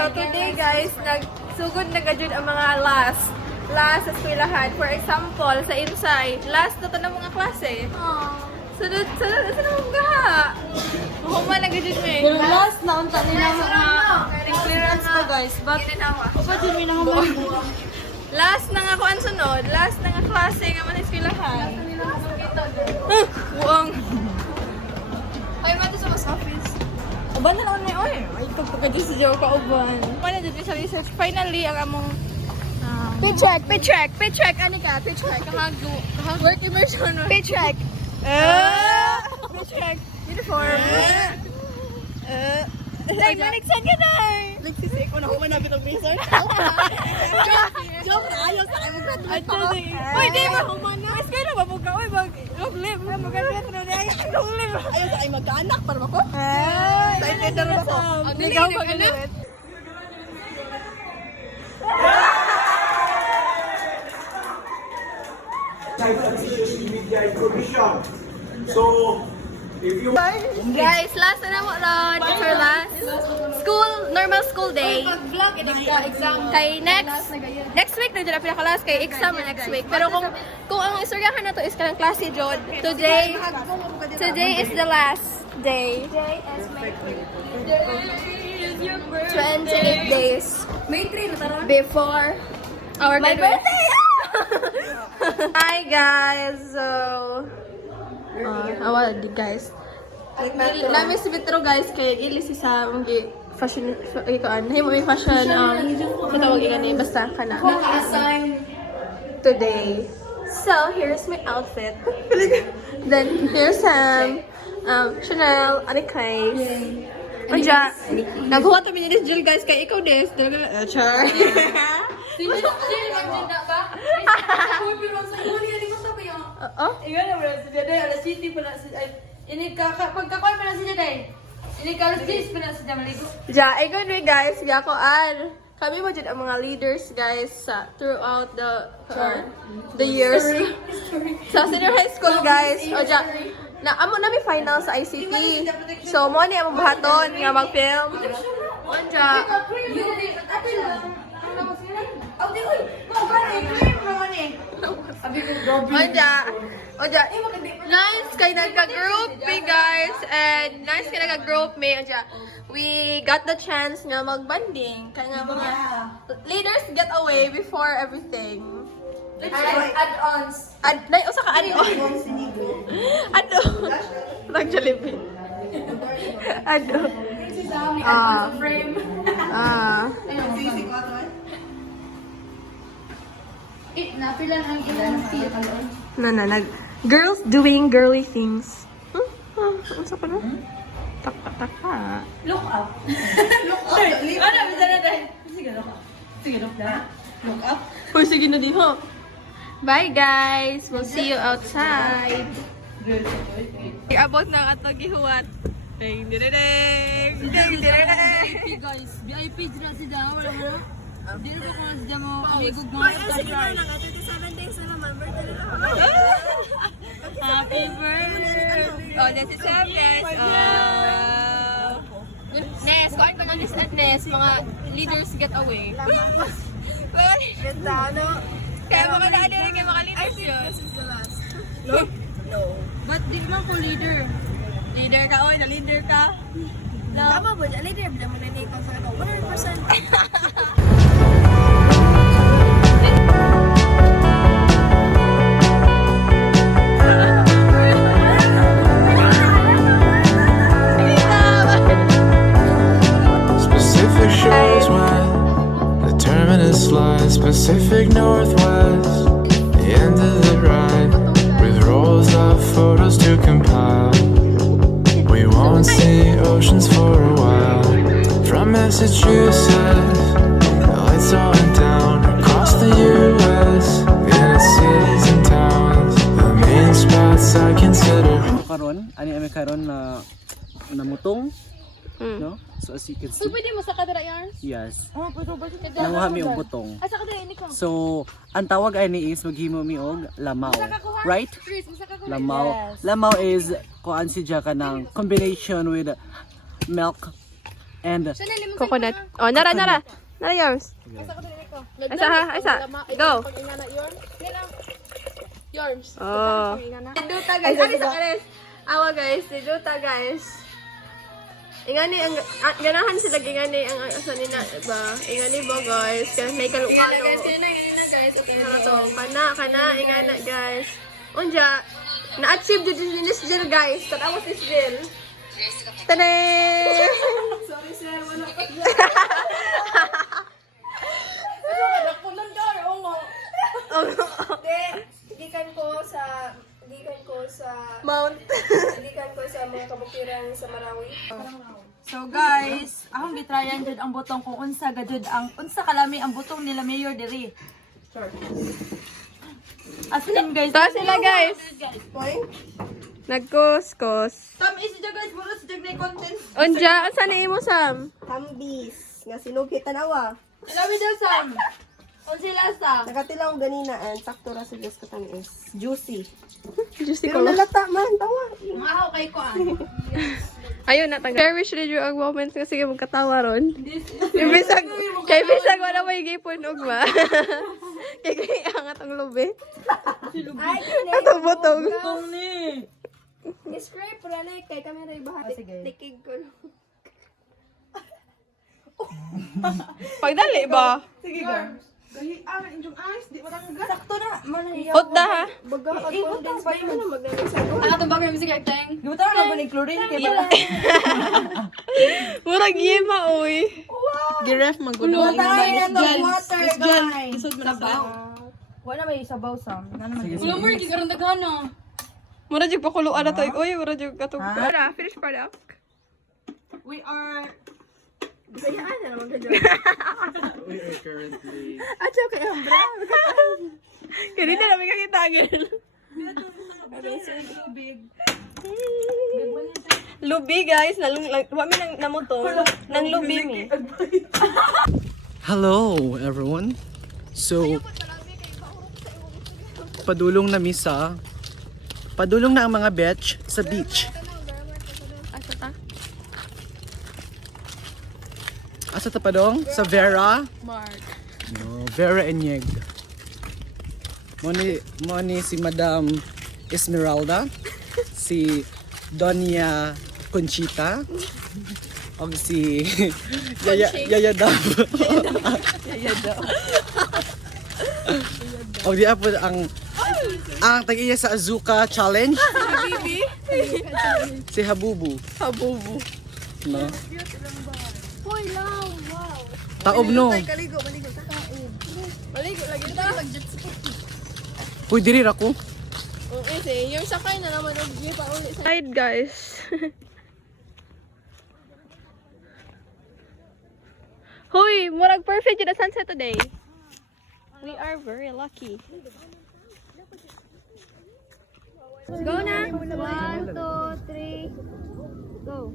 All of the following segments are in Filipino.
So today guys, nagsugod na gajud ang mga last sa eskwelahan. For example, sa inside, last na to ng mga klase. Sunod na mga gaha. Huma na gajud mo eh. Pero last na unta nila mga clearance ko guys. But upa din mi na humay. Last na nga ko ang sunod. Last na nga klase nga man sa eskwelahan. Buang. Ay, mati sa mas office. Uban na naman na oy. Ay, pagkakadyo sa Joe kauban. Paano dito sa research? Finally, ang among Pitcheck. Anika, pitcheck. Work immersion. Pitcheck. Pitcheck. Uniform. Like, maniksan ka na eh. Nagsisik ko na humanapit ang research. Joke na ayaw sa akin mag-graduate pa ako. Uy, di ba? Mas kayo na ba? Uy, long live. Mag-graduate na niya. Long live. Ayaw sa akin magkaanak para ako. Excited na rin ako. Ikaw mag-graduate. Social media information. So, if you Guys, last na mo ron. It's our last normal school day. Kay next week na dyan pinaka-last kay exam na next week. Pero kung ang istoryahan na to is kanang klase jod, today is the last day. 28 days before our birthday. Hi guys, so awal di guys. Nami si Vitro guys kay ili si sa mga fashion ikoan. Hay mo may fashion katawag igani basta kana. Today. So here's my outfit. Then here's Chanel Anikais. Anja, naghuwa to ni Jill guys kay ikaw des. Char. Iyan na wala si Jaday, alas 7 pa na si... Ini pagkakuan pa na si Jaday. Ini alas 10 pa na si Jamaligo. Ja, ikaw ni guys, yakoan. Kami mo dyan ang mga leaders guys throughout the years. Sa senior high school guys. O ja, amo na may final sa ICT. So mo ni ang buhaton nga mag-film. Onja. Oja, nice kay nagka-group me guys, and nice kay nagka-group me. Oja, we got the chance nga mag-banding. Kaya nga mga leaders get away before everything. Add-ons. Usa ka add-ons. Ano? Nag-Jollibee. Ano? Frame. Napilan ang ilang seat. Girls doing girly things. Ano sa pa na? Taka. Look up. Look up. Ano, bisa na tayo. Sige, look up. Sige, look up. Look up. Uy, sige na din ho. Bye guys! We'll see you outside. Abot na ato gihuwat. Ding ding ding ding ding. Guys, VIP din na sila. Wala mo. Di na ko sila mo amigog mga surprise. 27 days na naman. Happy birthday! Oh, this is Nes! Nes, kuhaan ko na Nes. Mga leaders get away. Kaya mga na-adere kayo mga leaders yun. This is the last. No. But di man ko leader. Leader ka, oy, na-leader ka. Tama ba? Leader, bila mo na nito sa 100%. Pacific Northwest, the end of the ride, with rolls of photos to compile. We won't see oceans for a while. From Massachusetts, the lights all went down across the US, in its cities and towns, the main spots I consider. Karon na namutong, no? So as you can see, Pwede mo sa kadra yarns? yes. Oh, pwede ba? Nanguha mi og butong. Asa kadra ini ko? So, ang tawag ay ni is maghimo mi og lamaw. Right? Chris, masa ka Lamaw. Yes. Lamaw is kuan si ka ng combination with milk and Coconut. Oh, nara. Nara, yours. Isa ha, isa. Go. Yours. Oh. Siduta guys. Alis, alis. Awa guys, siduta guys. Ingani ang ganahan sila ingani ang asa ni na ba? Ingani ba guys? Kaya may kalukalo. Kana ingana guys. Unja na-achieve jud ni Miss Jill guys. Tanawas ni Jill. Tane. Sorry sir, wala pa dyan. Gikan ko sa Mount. gikan ko sa mga kabukiran sa Marawi. So guys, akong gitryan jud ang butong kung unsa gajud ang unsa kalami ang butong nila Mayor diri. As in guys. Ta sila guys. Nagkuskos. Sam is jud guys, puro sa jud content. Unja, asa ni imo Sam? Tambis nga sinugit tanawa. Alawi daw Sam. Unsa lasa? Nakatilaw ganina and sakto ra sa Diyos ko tanis. Juicy. Juicy Pero ko. nalata man tawa. Maaw kay ko ah. Ayun na tanggal. Cherish rin yung ang moments kasi magkatawa ron. Kay bisag wala may gipon ugma. Kay angat ang lubi. Ay, Atong botong. Tong ni. Describe pala na kay kamera ibahati. Tikig ko. Pagdali ba? Sige guys. Sakto na. Hot na ha? Baga at condense pa yun. Magdala Ano itong bagay music acting? Gumutan na ba ni chlorine? Kaya pala. Murag yema oy. giraffe magulo. water, guys. Isod mo na ba? Wala may sabaw Sam. Sige, Ulo mo rin kikaroon dagano. Murag yung pakuluan na to. Uy, murag yung katong. Para, finish product. We are Sayaan na naman ka We are currently... At siya kay Ambra. Kaya na namin kakitagin. Lubi guys, wami nang namutong. Nang lubi mi. Hello everyone. So padulong na ang mga batch sa beach. Asa ta? Asa ta pa dong? Sa Vera? Mark. No, Vera Enyeg. Mo ni si Madam Esmeralda, si Doña Conchita, o si Yaya Dab. O di po ang tag-iya sa Azuka Challenge. Si Habubu. Habubu. No? Taob no. Maligo lagi ta. Uy, diri ra ko. Okay, yung sakay na naman og pa uli sa side guys. Hoy, murag perfect yung sunset today. We are very lucky. Go na. 1, 2, 3, go.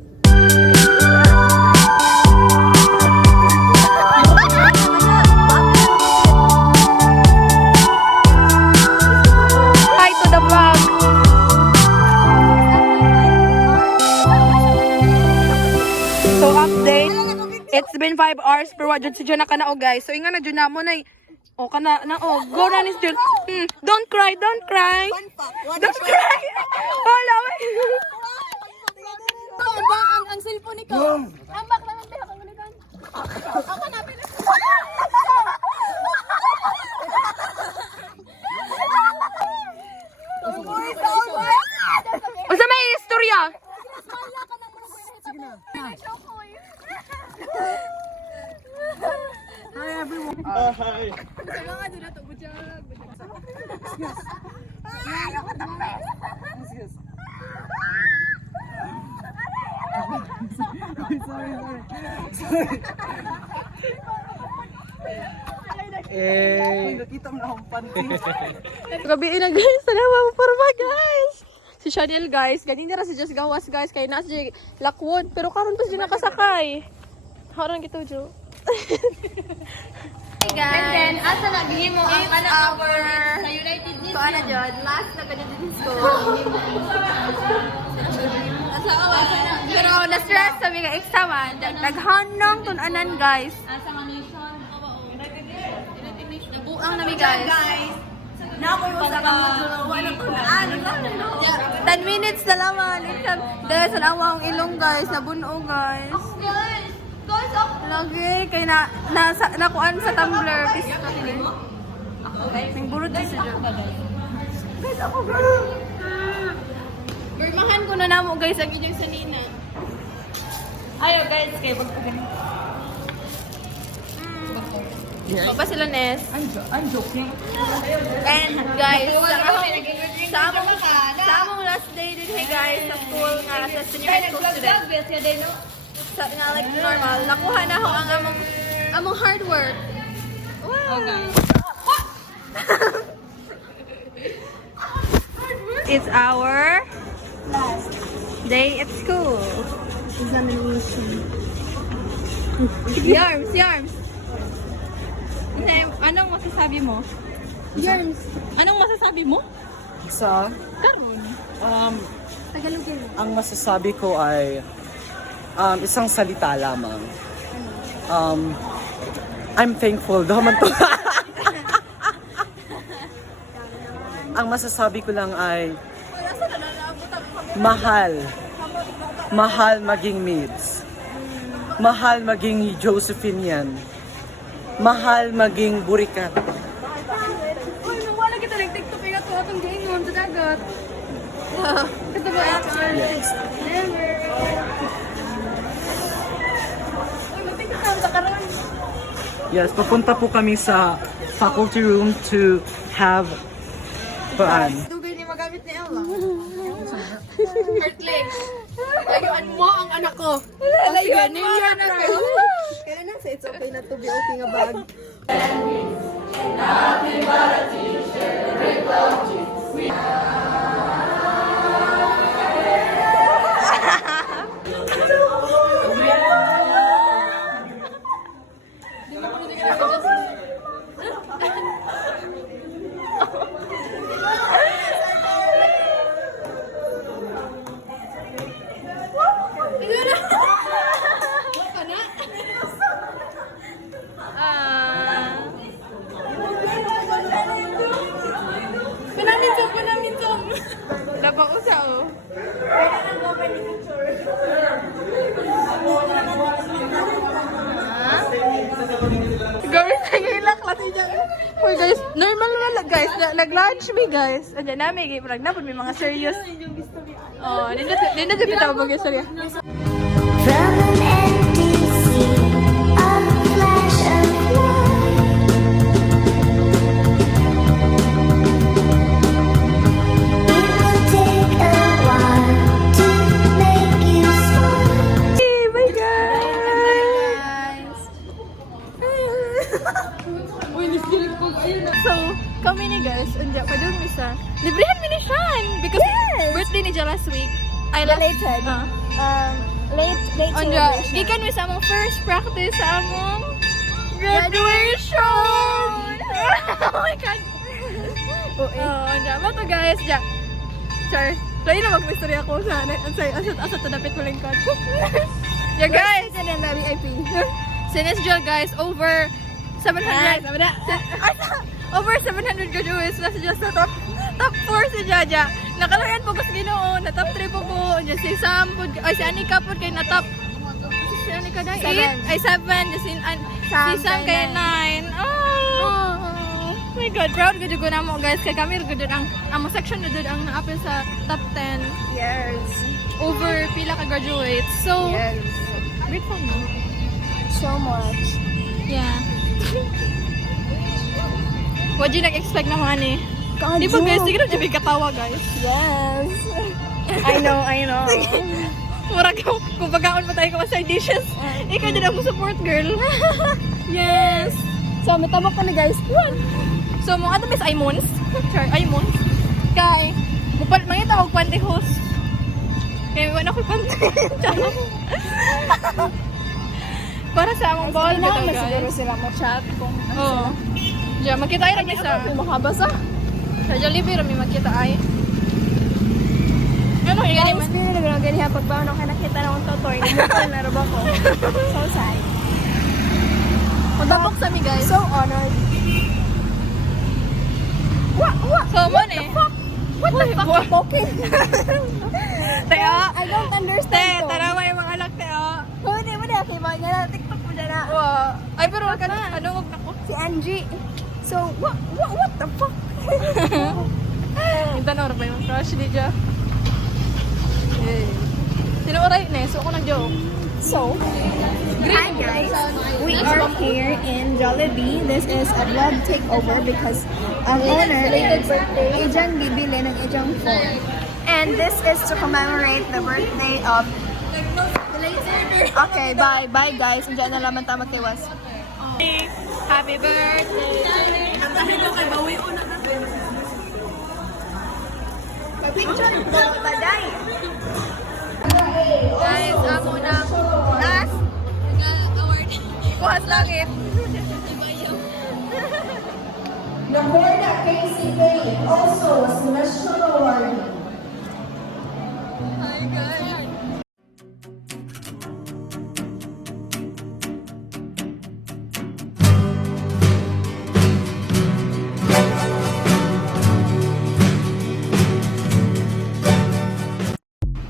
Hi to the vlog. So update. It's been 5 hours pero wa jud si Jun nakanao guys. So inga na jud na mo na oh kana na oh go na ni Jun. Don't cry, don't cry. Don't cry. Hala. Ang cellphone ni ko. Ambak naman pero kang ganikan. Ako na pila. Unsa may istorya? Nakita mo na akong panty. Gabi na guys, salamat po porma guys. Si Chanel guys, ganyan na si Just Gawas guys, kay nasa si Lakwod, pero karon pa sila nakasakay. Haron gito Jo. And then, asa naghimo ang our sa United Nations. So ana jud, last na ganyan din ko. Asa awa sa Pero na-stress sabi ka examan. Naghanong tunanan guys. Nabuang nami guys. Na ako yung sa kamulo. Walang tunaan. 10 minutes na laman. Dahil sa nawang ilong guys. Nabuno guys. Guys, ako. Lagi kay nakuan sa tumbler. Nang burot na siya. Guys, ako girl. Birmahan ko na namo guys ang inyong sanina. Ayaw guys, kayo pagpagano. Baba sila Nes. I'm joking. And guys, sa among last day din hey guys sa school nga sa senior high school student. Sa nga like normal, nakuha na ho ang among hard work. Wow. It's our last day at school. Examination. Yarms. Anong masasabi mo? Germs. Anong masasabi mo? Sa Karon. Tagalogin. ang masasabi ko ay isang salita lamang. I'm thankful. Daw man to. Ang masasabi ko lang ay mahal. Mahal maging Mids. Mahal maging Josephinian. Mahal maging Burikat. Uy, wala kita nag-tiktok kaya ito atong giingon sa dagat. Ito ba action? Yes. Never. Uy, matikot ka sa karon. Yes, papunta po kami sa faculty room to have paan. Dugay ni magamit ni Ella. Heartleg. Layuan mo ang anak ko. Layuan mo ang anak ko. Kaya na sa it's okay na to be okay nga bag. Panaminsom. Labang usa oh. Gawin sa ilak klase dyan. Uy guys, normal wala guys. Nag-lunch me guys. Andiyan namin, nagnapod may mga serious. Oh, nindot yung bitaw bagay serious. From an empty sea, a flash of light. It will take a while to make you smile. Hey, my guys! So, kami ni guys, andyan pa doon isa. Librehan mi ni Sean! Because birthday ni Jia last week. I Related. Late Andya, celebration. gikan mi sa among first practice sa among graduation! Oh my God! Oh, andya. Mo to guys, Jia. Char, lain na mag-mystery ako sa asat tadapit mo lingkod. Yeah guys! Ito na VIP. Sinis Jia guys, over 700. Over 700 graduates na siya sa top 4 si Jaja. Nakalayan po kasi Ginoo, na top 3 po po. Diyan si Sam po, ay si Anika po kay na top. Si Anika na 8, ay 7, si Sam kay 9. Oh my God, proud gud ko namo guys kay kami gud ang amo section na gud ang naapil sa top 10 Yes. over pila ka graduates. So, Yes. grateful mo. So much. Yeah. What do you nag-expect naman eh? Di ba guys, di ka na katawa guys. Yes. I know. Murag kung pagkaon pa tayo ka sa dishes, ikaw din ako support girl. Yes. So, matabak ko na guys. So, mga ato miss Aimons. Sure, Aimons. Kay, mangita ako pantyhose. Kaya wala ko pantyhose. Para sa among ball Kailangan ko na siguro guys. sila mo chat kung Oo. Diyan, magkita ay rami sa... makabasa. Sa Jollibee, rami magkita ay. Ano Guys, pero nagano'n ha, pag ba kaya nakita na akong totoy, namukol na rin ako. So sad. Magdapok sa mi guys. So honored. Come on eh. What the fuck? Poking. Teo. I don't Te, understand to. tara mo yung mga anak, Teo. Hindi mo na, kay mga na, TikTok mo dyan na. Ay, pero wag ka na. Ano, wag na ko. Si Angie. So, what the fuck? Yung tanong ba yung crush ni Jo? Sino oray na? So, ako nag-joke. So, hi guys, we are here in Jollibee. This is a vlog takeover because ang owner, latest birthday, ijang bibili ng ijang phone. And this is to commemorate the birthday of... Okay, bye. Bye guys. Diyan na lamang tayo magtiwas. Happy birthday! Picture ko, taday. Guys, ako na last award. Bukas langit. The board at KCB also was national award. Hi guys.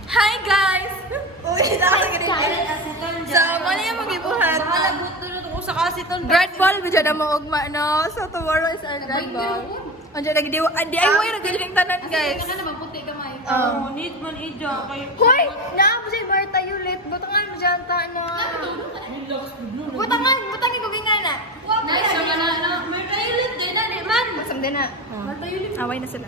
Hi guys! Uy, so, mali yung mag-ibuhat. Ko sa kasiton. Grad ball, medyo na maugma, no? So, tomorrow is our grad ball. Andiyan, DIY na galing tanan, guys. Kana naman puti gamay. Need man ija kay. Hoy! Naamo si Marta Yulit. Butangan mo dyan ta na. Butangin ko ganyan na. Nice ang ana. May toilet din na di man. Masam din na. Away na sila.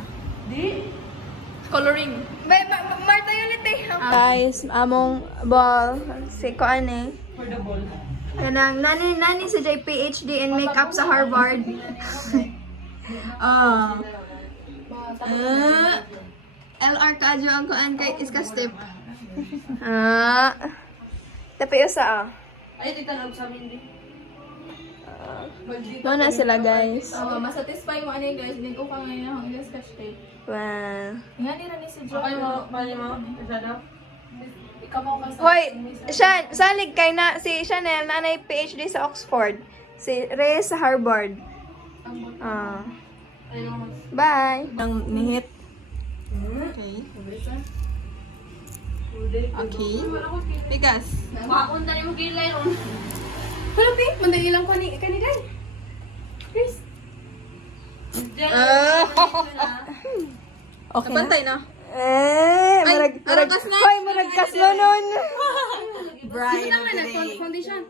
Coloring. Marta Yulit eh. Guys, among ball. Si Koan eh. For the ball. Kanang nani sa PhD in makeup sa Harvard. LR kadyo ang kuan kay iska step. Tapi usa Ay titan sa amin di. Mana sila guys. Masatisfy mo ani guys. Din ko ka ngayon ang ilas cash tape. Wow. Nga ni rin si Jo. Okay mo, bali mo. Isa daw. Ikaw mo kasi. Hoy, salig kay na si Chanel nanay PhD sa Oxford. Si Reyes sa Harvard. Bye. Ang nihit. Okay. Bigas. Wakon tani mo gilay on. Pero pink, manday ilang kaniday. Chris. Okay. Pantay na. Marag hoy, marag kaslo nun. Bride today. Foundation.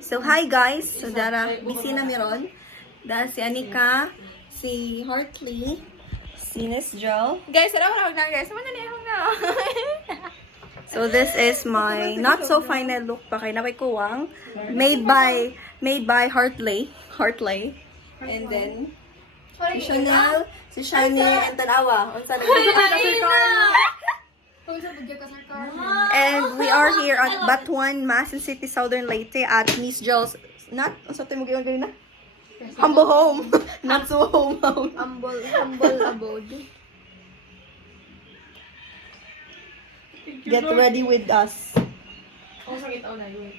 So, hi guys. So, dara, busy na meron. Dahil si Anika, si Hartley, si Miss Jo. Guys, wala ko na guys. Naman na na. So, this is my not so final look pa kay Napay Kuwang. Made by Hartley. And then, si Chanel, si Shani, and Tanawa. Unsa na And we are here at Batuan, Masin City, Southern Leyte at Miss Jo's, not, sa tayo mo gawin na? Humble home. Not so home. Humble abode. Get ready with us. Oh sakit na yun.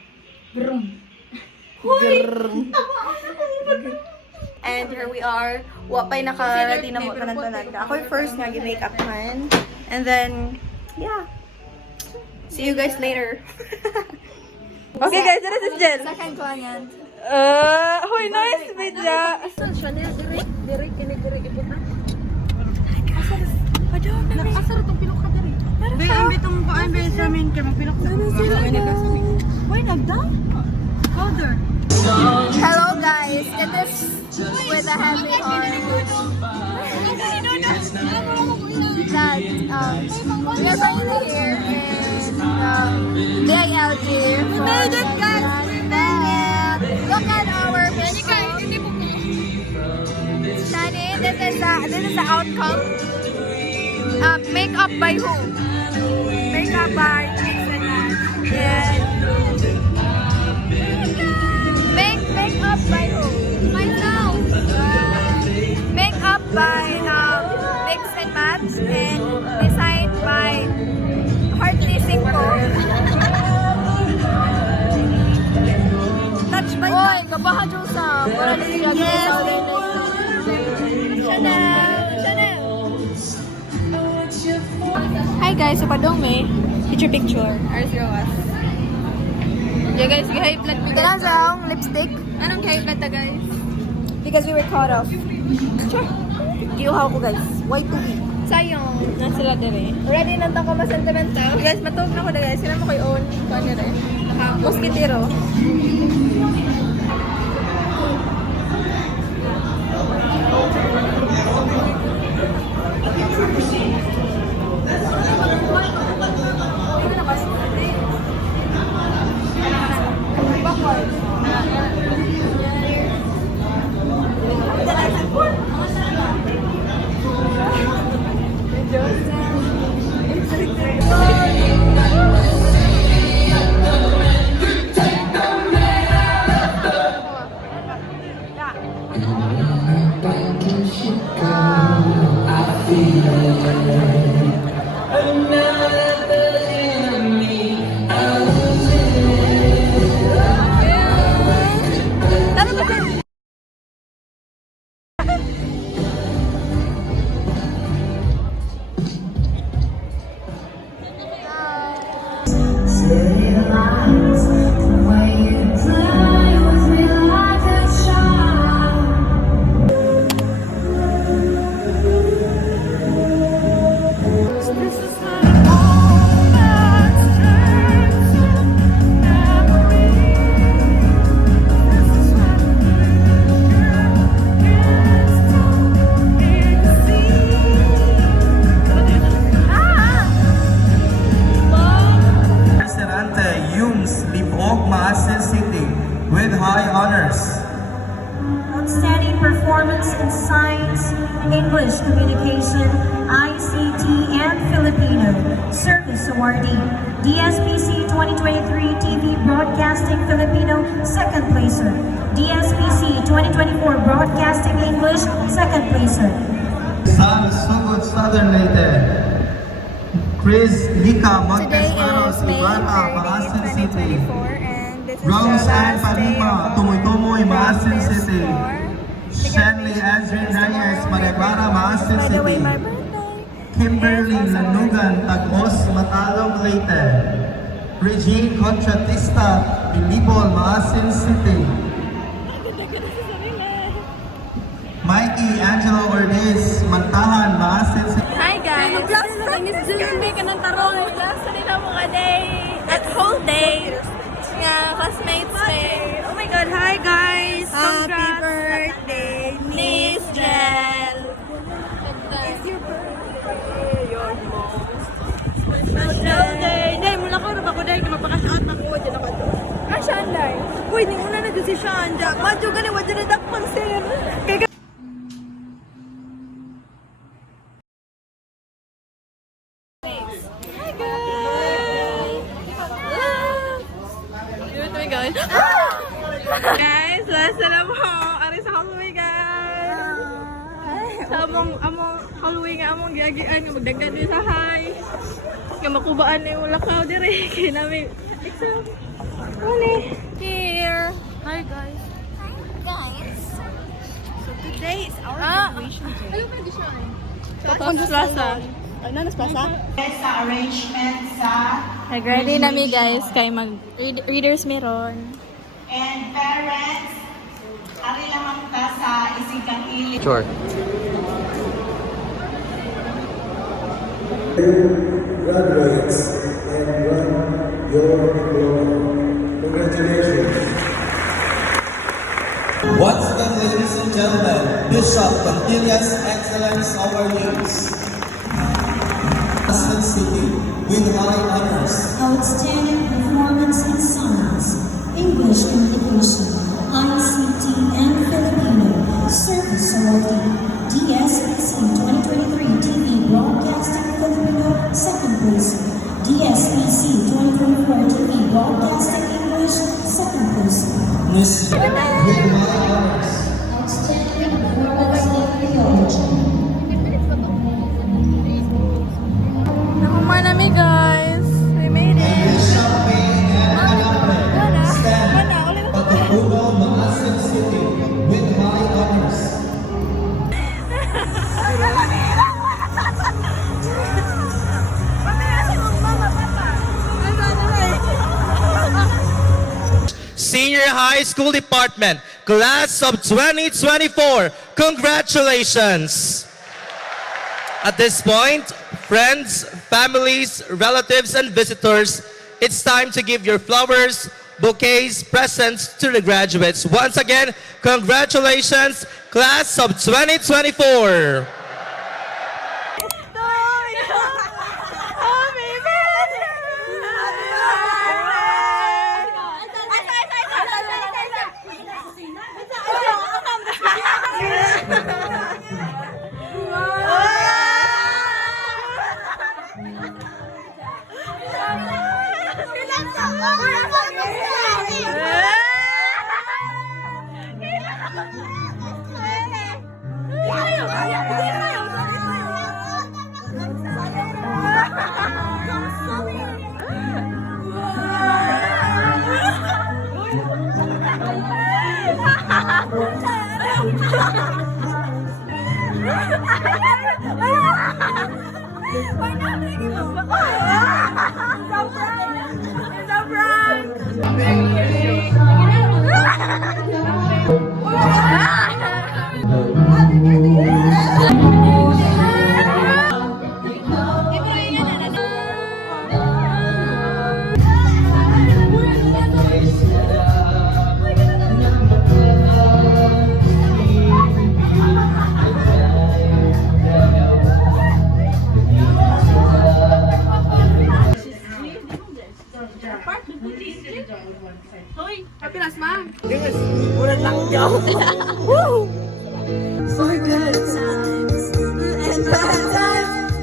Grrrm. And here we are. Wapay naka-ready na mo tanan-tanan. Ako yung first nga gi-makeup man. And then, yeah. See you guys later. Okay guys, this is Jen. Second ko yan. Hoy, nice video. Chanel, direct, iputan. Asar tong pilok ka diri. Be imbitong paan be sa amin kay magpilok sa. Why nagdam? Powder. Hello guys, it is with a heavy heart that we are finally here in DILG. We made it guys! We made it! Look at our Shani, this is the outcome. Makeup by who? Makeup by Mix and Match. And makeup by who? Myself. Makeup by Mix and Match and designed by Ay, kabahan yung sa mura ni siya guys. Chanel! Hi guys, sa Padome. Picture. Ours gawas. Yeah guys, high blood me. Kailangan sa akong lipstick Anong high blood ta guys? because we were caught off. Giuhaw ko guys. Y2B. Sayang. Na sila dire. Ready na ito ka ma-sentimental? Guys, matog na ko na guys. Sila mo kayo own. Kuha dire. Moskitero. Restaurante Yums Libog Maasin City with high honors. Outstanding performance in science, English communication, ICT, and Filipino. Service awardee, DSPC 2023 TV Broadcasting Filipino, second placer. DSPC 2024 Broadcasting English, second placer. San Sugod Southern Leyte. Chris Lika Today Montes is Manos May Ibarra 30, Maasin City. 2024 and this is Rose the Ann last day Padima of Tumuy Maasin practice City. for Shanley Adrian Reyes Madagbara Maasin By the way, City. my birthday. Kimberly Lanugan Tagos Matalong Leyte. Regine Contratista Pilibol Maasin City. Mikey Angelo Ortiz Mantahan Maasin City. Hi guys! Miss June ka ng tarong. Last na mga day. At whole day. Yeah, classmates may. Oh my god, hi guys! Happy birthday, Miss Jel! It's your birthday. Your most special day. Day, mula ko rin ako day. Magpakasaan ako. Diyan ako doon. Ah, Shanday. Uy, hindi mo na na si Shanda. Madyo gani, wadyo na dakpang sir. Kaya guys, lasa lang ho. Ari sa hallway, guys. Sa among hallway nga among giagian nga magdagdag din sa high. Nga makubaan na yung lakaw dire. Kaya namin exam. Uli. Here. Hi, guys. Guys, So today is our graduation day. Ano graduation? Tapos plaza. Ano na plaza? Sa arrangement sa Nag-ready na mi guys kay mag-readers meron. and parents, ari lamang ta sa isikang ili. Sure. Graduates and run your diploma. Congratulations. Once again, ladies and gentlemen, Bishop Continuous Excellence of our youth. Maasin City with high honors. Outstanding performance in science, English communication, ICT, and Filipino. Service awardee, DSPC 2023 TV Broadcasting Filipino, second place. DSPC 2024 TV Broadcasting English, second place. Miss with high honors. Outstanding performance in theology. Nakumar namin guys. We made it. Bishop May and Anapre stand pagtutunaw mga High School Department, Class of 2024. Congratulations! At this point, friends, families, relatives, and visitors, it's time to give your flowers, bouquets, presents to the graduates. Once again, congratulations, Class of 2024!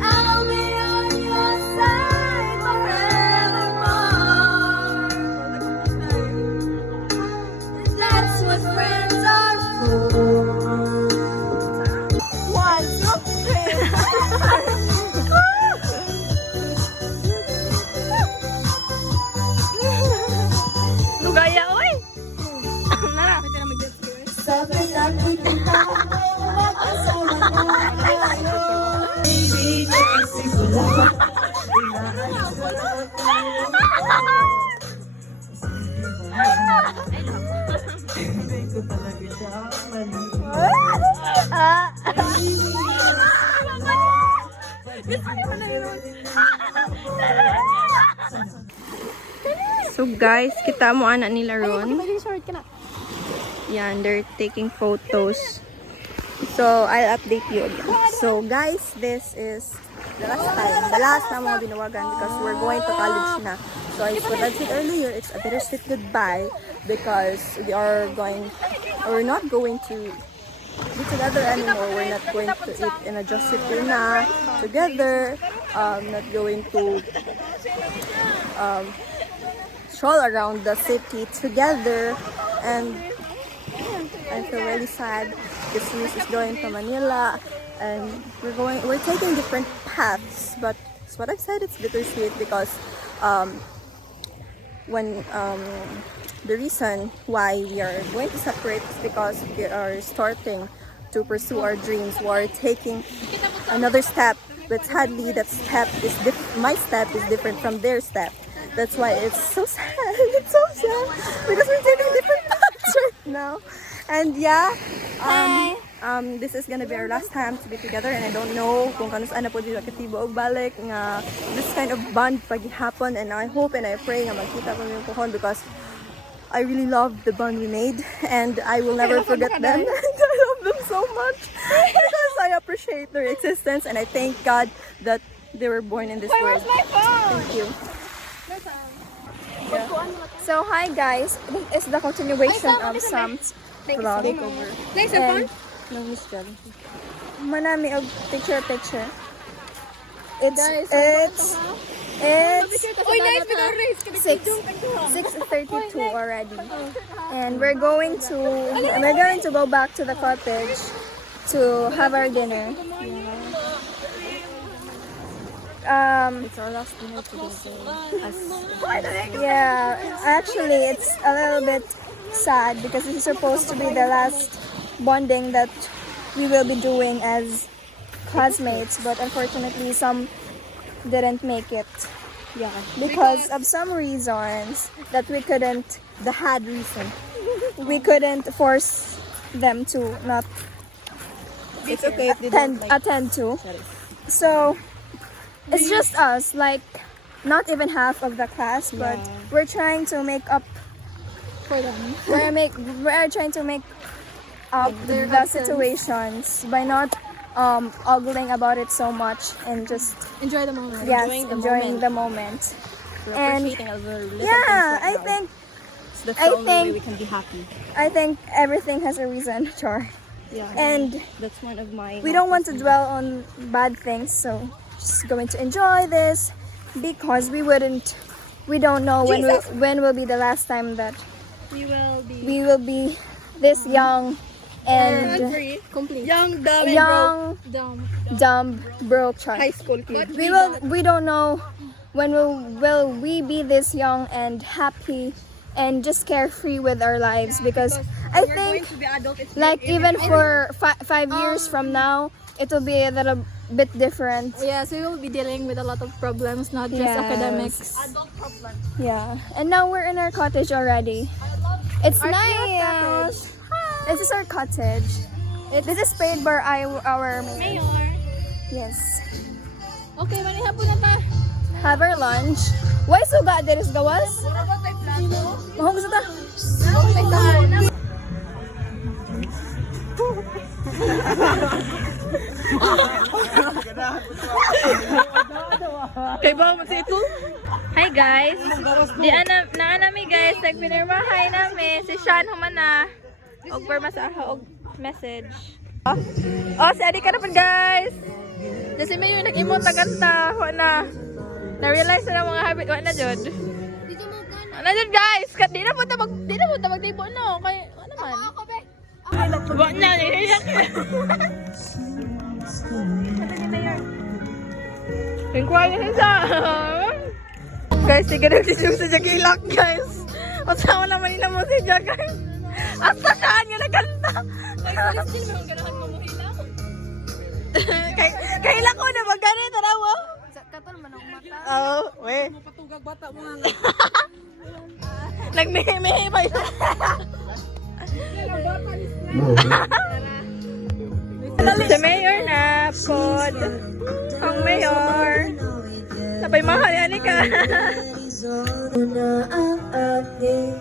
I'll be on your side forevermore. That's what friends are for. 1, 2, 3. Lugaya, oy! Nara. Sabi natin So guys, kita mo anak nila ron. Yan, they're taking photos. So, I'll update you again. So guys, this is the last na mga binawagan because we're going to college na. So as what I said earlier, it's a bittersweet goodbye because we're not going to be together anymore. We're not going to eat in a Josephina together. Not going to stroll around the city together, and I feel really sad. This news is going to Manila, and we're taking different paths. But as what I've said, it's bittersweet because the reason why we are going to separate is because we are starting to pursue our dreams. We are taking another step, but sadly, that step is my step is different from their step. That's why it's so sad. It's so sad because we're taking different paths right now. And yeah, this is gonna be our last time to be together, and I don't know kung kano saan na po dito katibo og balik nga this kind of bond paghihapon, and I hope and I pray nga magkita po yung pohon because I really love the bond we made, and I will never forget them. And I love them so much because I appreciate their existence, and I thank God that they were born in this world. Thank you. Yeah. So hi guys, this is the continuation of Sam's vlog. Nice phone? No, Miss Jen. Manami og picture. It's 6:32 already, and we're going to go back to the cottage to have our dinner. It's our last dinner today. Yeah, actually it's a little bit sad because this is supposed to be the last bonding that we will be doing as classmates, but unfortunately some didn't make it. Yeah. Because of some reasons that we couldn't, the had reason we couldn't force them to not It's okay if they don't attend to. So it's just us, like not even half of the class, but we're trying to make up for them. we're trying to make up Their the absence. situations by not ogling about it so much and just Enjoy the moment. yes, enjoying the moment. We're and- appreciating all the little Yeah, things right I now. think It's the I only way think- we can be happy. I think everything has a reason, Char. Yeah. And That's one of my. we don't want to dwell on bad things, so just going to enjoy this because we don't know when will be the last time that We will be. we will be this young and Complete. young, Dumb. dumb, broke child. High school kid. We don't know when will we be this young and happy and just carefree with our lives, because I think like even for 5 years from now it will be a little bit different. Yes, we will be dealing with a lot of problems, not just Yes. academics. Yeah, and now we're in our cottage already. It's nice. This is our cottage. This is paid by our mayor. Yes. Okay, manihapon na ta. Have our lunch. Why suga there is gawas? Mahong gusto ta? Kay ba mo ito? Hi guys. Di na nami guys, nagpinirmahay nami si Sean humana. Og perma sa aha og message. Oh, si Adi ka na pun guys. Kasi may yung nag-emote na kanta. Na na-realize na mga habit. Wa na jud. Wa na jud guys. Di na punta magtipo no. Kaya ano man. Wa na. Pingkuha niya siya. Guys, sige na si Jung sa Jagilak, guys. Masawa naman nila mo si Jag, guys. Asa saan niya nagkanta? Kaila ko na magkano, tarawa. Katol man ang mata. Oo, we. Mapatugag bata mo nga. Nagmihi-mihi pa yun. Si Mayor na, pod. Ang Mayor. Sabay mahal yan ka. Na ang ating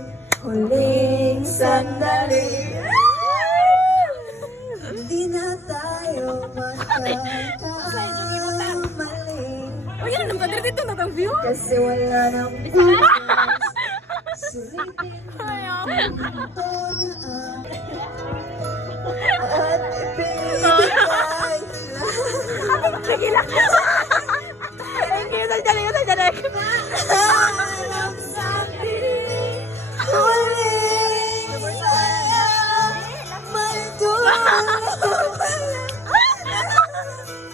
huling sandali. Hindi na tayo magkakamali. O yan, nung kadri dito na itong view. Kasi wala nang sulitin ito na at ibigay Nagilak. Thank you, nagdalig. ang sabi huling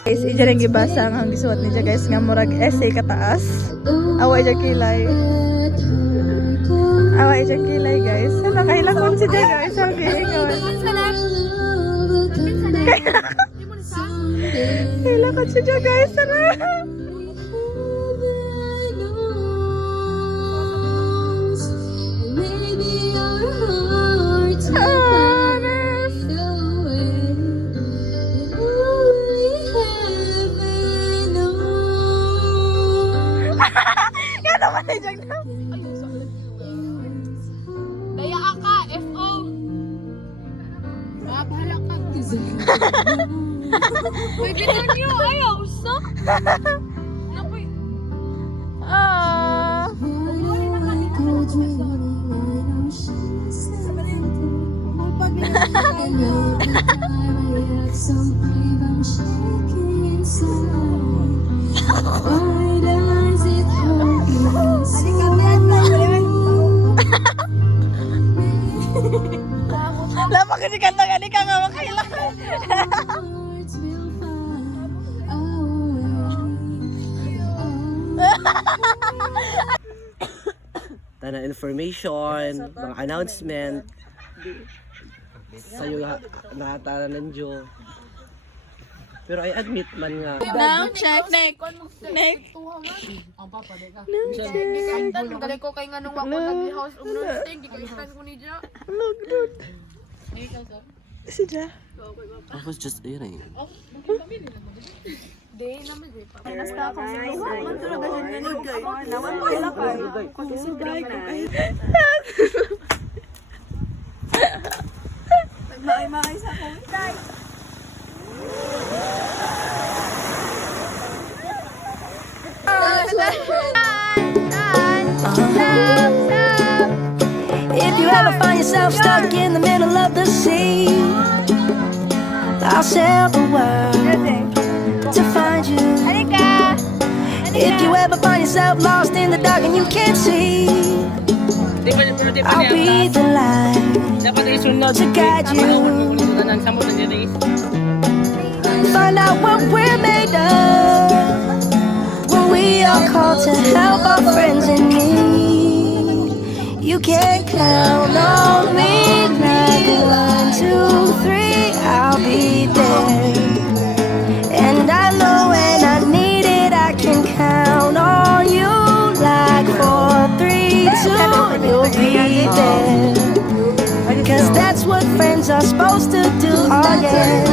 Guys, ija rin gibasa ang gisuot niya guys nga murag essay kataas. Awa ija kilay. Guys. Ano kahilakon si Jay guys. Ang gihingon. Kahilakon si Jay guys. Ano? Yan naman si Jay na. Daya ka, FO. Bahala ka. Uy, binan niyo. Ayaw, so. Napoy. Ah. Lama ka ni kanta gani ka nga makailangan. Tanang information, mga announcement. Sa'yo nakatara ng Diyo. Pero I admit man nga. Now, check. Next. Next. Dali ko kay nga nung wako nag-house of nursing, di kaitan ko ni Dja. Si Ja. I was just eating. If you ever find yourself stuck in the middle of the sea, I'll sail the world to find you. If you ever find yourself lost in the dark and you can't see, I'll be the light to guide you. Find out what we're made of when we are called to help our friends in need. You can count on me like 1, 2, 3, I'll be there. And I know when I need it, I can count on you like 4, 3, 2, you'll be there. Cause that's what friends are supposed to do, oh yeah.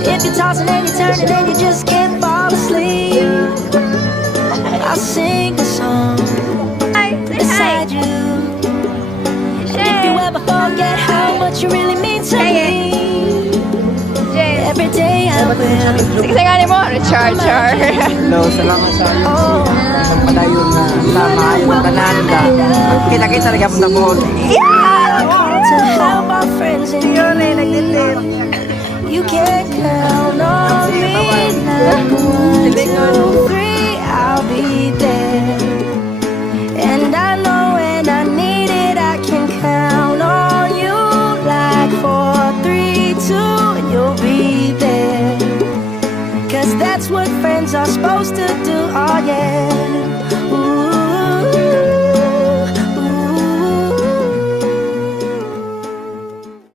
If you're tossing and you're turning and you just can't fall asleep, I'll sing a song beside you. If you ever forget how much you really mean to me, every day I will. Sige, sagani mo. Recharger. Hello, salamat sa iyo. Isang padayon na sa maayong tanan ka. Kita-kita rin kapag mo. To help our friends in need. You can count on me like 1, 2, 3, I'll be there. And I know when I need it, I can count on you like 4, 3, 2, and you'll be there. Cause that's what friends are supposed to do, oh yeah.